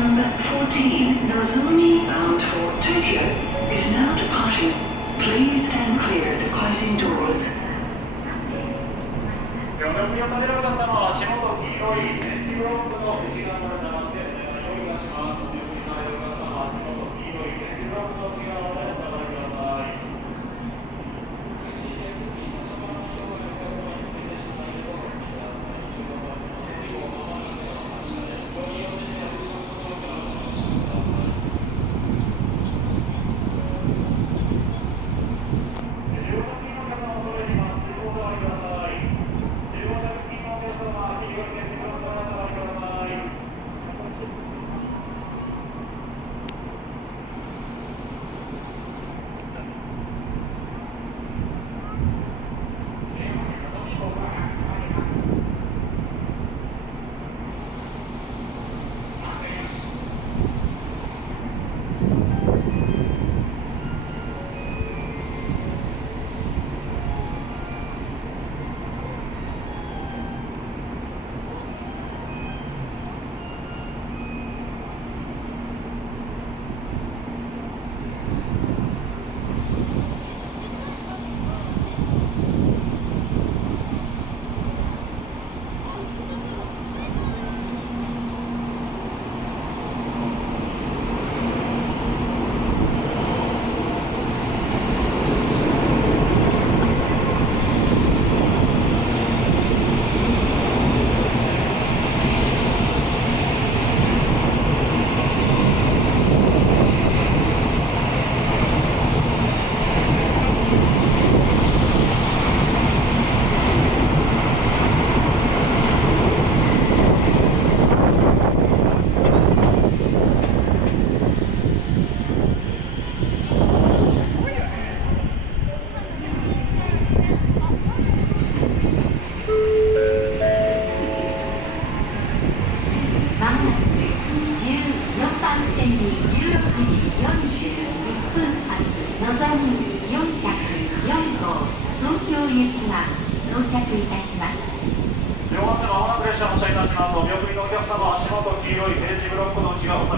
number 14, Nozomi, bound for Tokyo, is now departing. Please stand clear of the closing doors. お乗りされる方は足元黄色い ST ブロックの内側まで並んでお願いをいたします。お乗りされる方は足元黄色い ST ブロックの内側までお下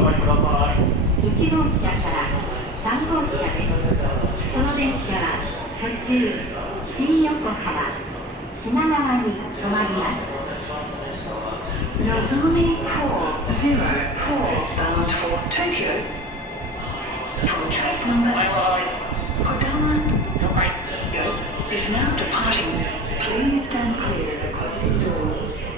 がりください。Nozomi 404, bound for Tokyo. For track number Kodama is now departing. Please stand clear of the closing doors.